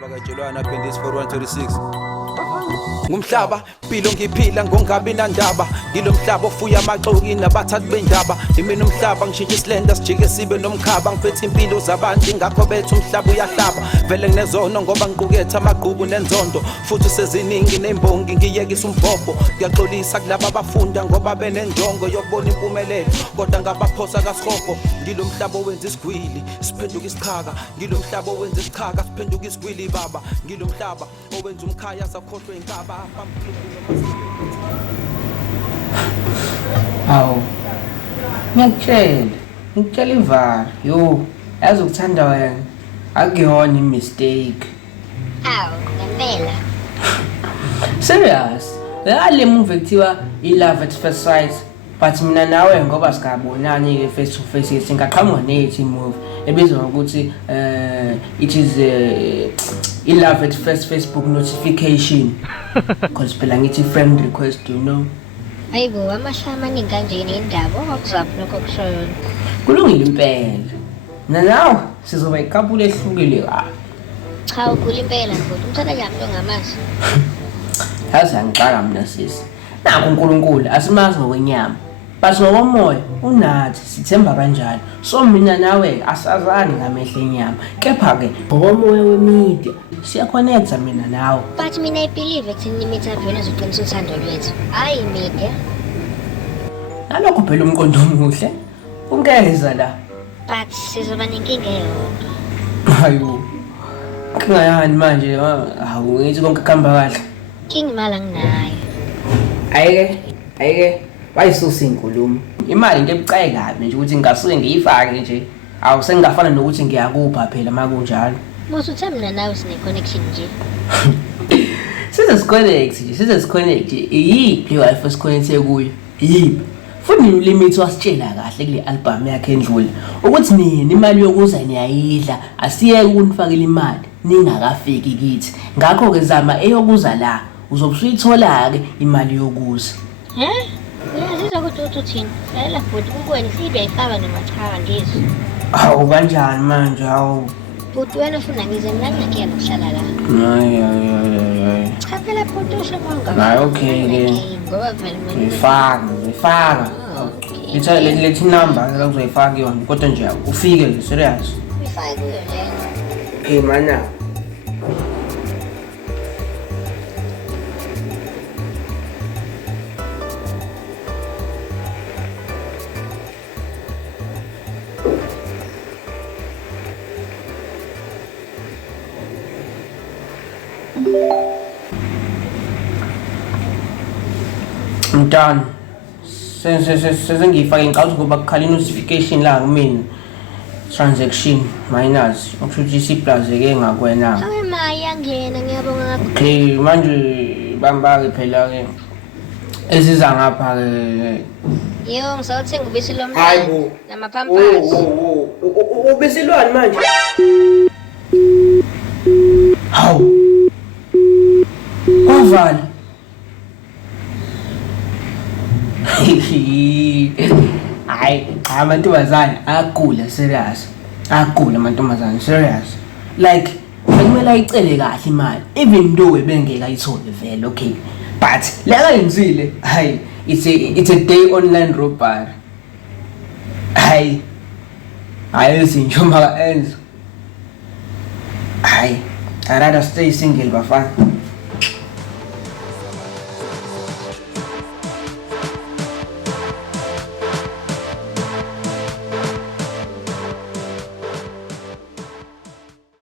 Abakajelwana Bendis 4126 ngumhlaba impilo ngiphila ngongabi nandaba ngilomhlaba ofuya amaxoki nabathathi bendaba imina umhlaba ngishintsha isilenda sijike sibe nomkhaba ngiphethe impilo zabantu ingakho bethu umhlaba uyahlaba vele nginezono ngoba ngiqukethe amagqubu nenzondo futhi seziningi nembongi ngiyekisa umbhobho ngiyaxolisa kulabo abafunda ngoba benenjongo yokubona impumelelo kodwa ngabaphosa kaSkhopho ngilomhlaba owenza isigwili siphenduka isichaka ngilomhlaba owenza isichaka siphenduka isigwili baba ngilomhlaba owenza umkhaya sakhohlwe inkaba Awu. Ngiyakutshela ivara. Yo, yazi ukuthanda wena. Akuyona imistake. Awu, ngempela. Serious. Le movie kuthiwa iLove at First Sight. But mina nawe ngoba sikabonani ke face to face singaqhamuka nethi movie ebizwa ngokuthi it is iLove at First Facebook notification. Because phela ngithi friend request, you know. Hayibo, amahlaya amaningi kanjeni indaba okuzaphi lokho kushoyo. Kulungile impela. Nawe sizoba ikhapule ehlukile kabi. Cha, ukhula impela futhi umthanda njani lo ngamazi. Yazi angixaka mina sisi. Naku uNkulunkulu asimazi ngokwenyama. But ngokomoya unathi sithemba kanjalo. So mina nawe asazani ngamehla enyama. Kepha ke ngokomoya wemedia siyaconnecta mina nawe. But mina I believe ekuthini imithetho yona izoqinisa uthando lwethu. Hayi media. Nalokho phela umqondo omuhle. Ungeza la. But sizoba nenkinga eyodwa. Hayo. Kungayani manje hawu ngithi konke kuhamba kahle. King imali nginayo. Ayike bayisusa inkulumo. Imali into ebucayi kabi nje ukuthi ngasuke ngiyifake nje. Awu sengingafana nokuthi ngiyakupha phela makunjalo. Musu mina nawe sine connection nje. Size connect. Iyiphi i-Wi-Fi sikhonekthe kuyo? Iyiphi? Futhi limit wasitshela kahle kule album yakhe endlule ukuthi nini imali yokuza niyayidla asiyeke ukunifakela imali ningakafiki kithi. Ngakho ke zama eyokuza la uzobusuyithola ke imali yokuza. Uyazizwa ukuthi uthini? Lela futhi kukwena sibe ayifaka namachawa ngizwe. Awu kanjani manje awu? Futhi wena ufuna ngize mina ngiyakela ukuhlala la. Hayi. Cha phela futhi usho konke. Hayi okay ke. Ngoba vele mina ngifaka. Lethi number la uzoyifaka yona kodwa nje ufike nje serious. Ngifake kuyo le. Mana. Mntana sengifake ngicabanga ngoba kukhala notification la kumina transaction minus ukuthi C+ ke ngakwena. Hawe mayi yangena ngiyabonga kakhulu. Okay manje bamba ke phela ke eziza ngapha ke. Yo ngizothenga ubisi lomntwana namapampers. Ubesilwane manje. Hawu. Wavala. Hayi amantombazane agula serious. Agula amantombazane serious. Like bekumele ayicele kahle imali even though ebengeka ayithole vele okay. But leka yenzile hayi it's a day online robbery. Hayi izinto maka enzo. Hayi I rather stay single bafana.